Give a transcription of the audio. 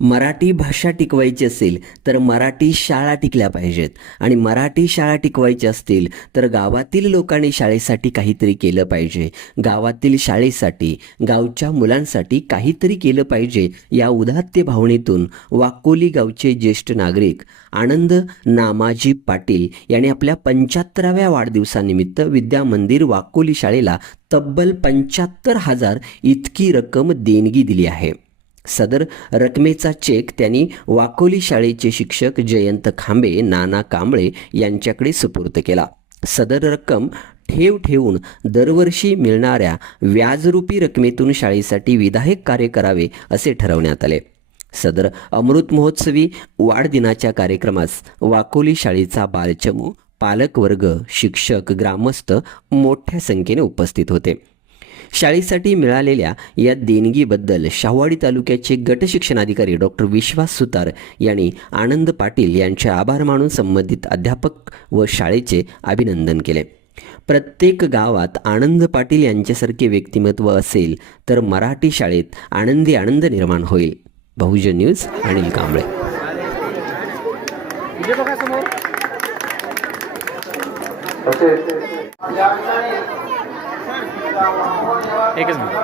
मराठी भाषा टिकवायची असेल तर मराठी शाळा टिकल्या पाहिजेत आणि मराठी शाळा टिकवायच्या असतील तर गावातील लोकांनी शाळेसाठी काहीतरी केलं पाहिजे. गावातील शाळेसाठी, गावच्या मुलांसाठी काहीतरी केलं पाहिजे या उदात्त भावनेतून वाकोली गावचे ज्येष्ठ नागरिक आनंद नामाजी पाटील यांनी आपल्या 75व्या वाढदिवसानिमित्त विद्या मंदिर वाकोली शाळेला तब्बल 75,000 इतकी रक्कम देणगी दिली आहे. सदर रकमेचा चेक त्यांनी वाकोली शाळेचे शिक्षक जयंत खांबे, नाना कांबळे यांच्याकडे सुपूर्द केला. सदर रक्कम ठेवून दरवर्षी मिळणाऱ्या व्याजरूपी रकमेतून शाळेसाठी विधायक कार्य करावे असे ठरवण्यात आले. सदर अमृत महोत्सवी वाढदिनाच्या कार्यक्रमास वाकोली शाळेचा बालचमू, पालकवर्ग, शिक्षक, ग्रामस्थ मोठ्या संख्येने उपस्थित होते. शाळेसाठी मिळालेल्या या देणगीबद्दल शाहूवाडी तालुक्याचे गट शिक्षणाधिकारी डॉक्टर विश्वास सुतार यांनी आनंद पाटील यांचे आभार मानून संबंधित अध्यापक व शाळेचे अभिनंदन केले. प्रत्येक गावात आनंद पाटील यांच्यासारखे व्यक्तिमत्व असेल तर मराठी शाळेत आनंदी आनंद निर्माण होईल. बहुजन न्यूज, अनिल कांबळे. एकच मिनिट.